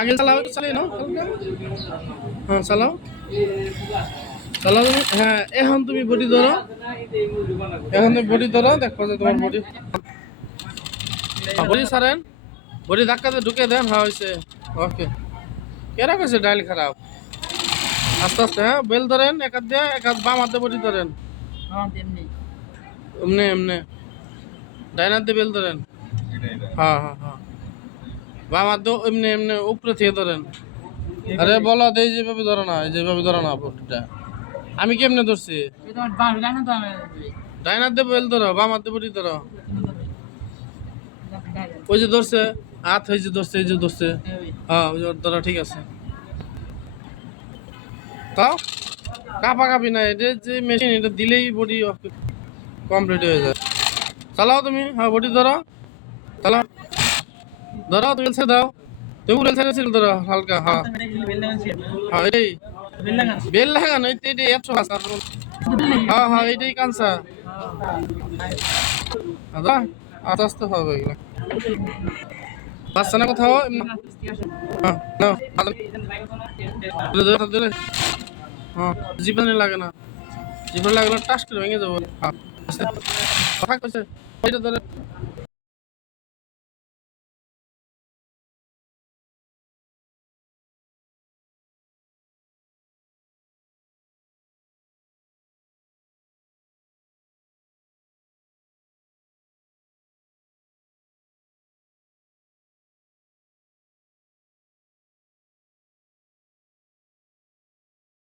আগে চালাও, চালিয়ে নাও হালকা। হ্যাঁ চালাও, চালাও তুমি। হ্যাঁ এখন তুমি বডি ধরো, এখন তুমি বডি ধরো, দেখো যে তোমার বডি বডি ছাড়েন, বডি ধাক্কাতে ঢুকে দেন। হ্যাঁ হয়েছে, ওকে। কেরা কইছে ডাইল খারাপ? আস্তে আস্তে, হ্যাঁ বেল ধরেন, এক হাত দিয়ে, এক হাত বাম হাতে বডি ধরেন। এমনি এমনি ডাইন হাত দিয়ে বেল ধরেন। হ্যাঁ হ্যাঁ হ্যাঁ, বাম হাত দিয়ে এমনি এমনি উপরে থেকে ধরেন। আরে বলো এই যেভাবে ধরো না, এই যেভাবে ধরো না বডিটা। আমি কেমনে ধরছি? ডাইন হাত দিয়ে বেল ধরো, বাম হাত দিয়ে বডি ধরো। ওই যে ধরছে, হাত হয়েছে ধরছে, এই যে ধরছে। হ্যাঁ ওই যে ওর ধরা ঠিক আছে। তাও কাপা কাপি না, এটা যে মেশিন, এটা দিলেই বডি কমপ্লিট হয়ে যায়। চালাও তুমি, হ্যাঁ বডি ধরো, চালাও, ধরো তুমি ছেড়ে দাও, তুমি উড়ে ছেড়ে ছিল ধরো হালকা। হ্যাঁ হ্যাঁ এটাই বেল লাগানো, এটাই একশো আছে। হ্যাঁ হ্যাঁ এটাই কাঁচা। আচ্ছা আস্তে আস্তে হবে এগুলো, বাচ্চা না কোথাও। হ্যাঁ নাও, হ্যাঁ জীবনে লাগে না, জীবনে লাগলে টাস করে ভেঙে যাবো। হ্যাঁ কথা কইছে ওইটা ধরে